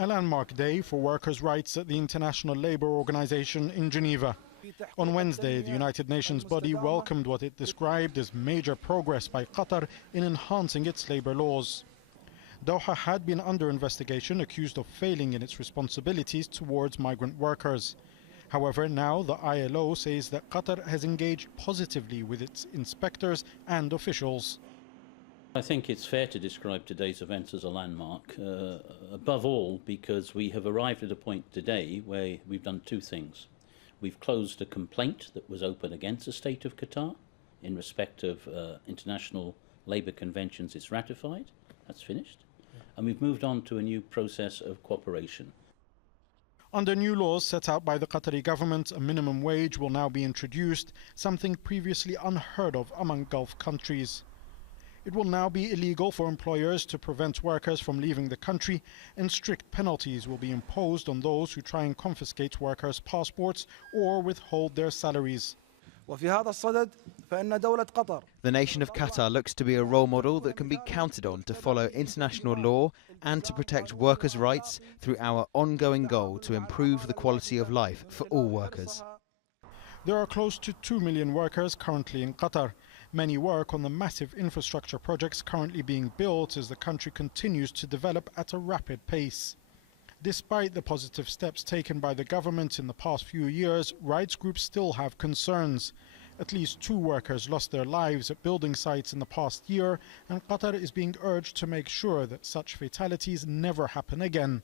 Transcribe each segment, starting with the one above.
A landmark day for workers' rights at the International Labour Organization in Geneva. On Wednesday, the United Nations body welcomed what it described as major progress by Qatar in enhancing its labour laws. Doha had been under investigation, accused of failing in its responsibilities towards migrant workers. However, now the ILO says that Qatar has engaged positively with its inspectors and officials. I think it's fair to describe today's events as a landmark, above all because we have arrived at a point today where we've done two things. We've closed a complaint that was open against the state of Qatar in respect of international labour conventions it's ratified. That's finished. And we've moved on to a new process of cooperation. Under new laws set out by the Qatari government, a minimum wage will now be introduced, something previously unheard of among Gulf countries. It will now be illegal for employers to prevent workers from leaving the country, and strict penalties will be imposed on those who try and confiscate workers' passports or withhold their salaries. The nation of Qatar looks to be a role model that can be counted on to follow international law and to protect workers' rights through our ongoing goal to improve the quality of life for all workers. There are close to 2 million workers currently in Qatar. Many work on the massive infrastructure projects currently being built as the country continues to develop at a rapid pace. Despite the positive steps taken by the government in the past few years, rights groups still have concerns. At least 2 workers lost their lives at building sites in the past year, and Qatar is being urged to make sure that such fatalities never happen again.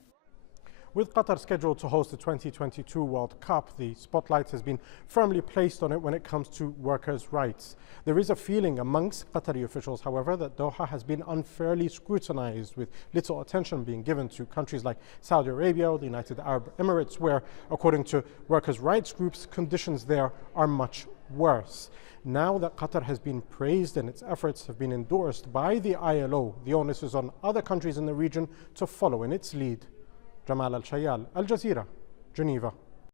With Qatar scheduled to host the 2022 World Cup, the spotlight has been firmly placed on it when it comes to workers' rights. There is a feeling amongst Qatari officials, however, that Doha has been unfairly scrutinized, with little attention being given to countries like Saudi Arabia or the United Arab Emirates, where, according to workers' rights groups, conditions there are much worse. Now that Qatar has been praised and its efforts have been endorsed by the ILO, the onus is on other countries in the region to follow in its lead. Jamal, Elshayyal, Al Jazeera, Geneva.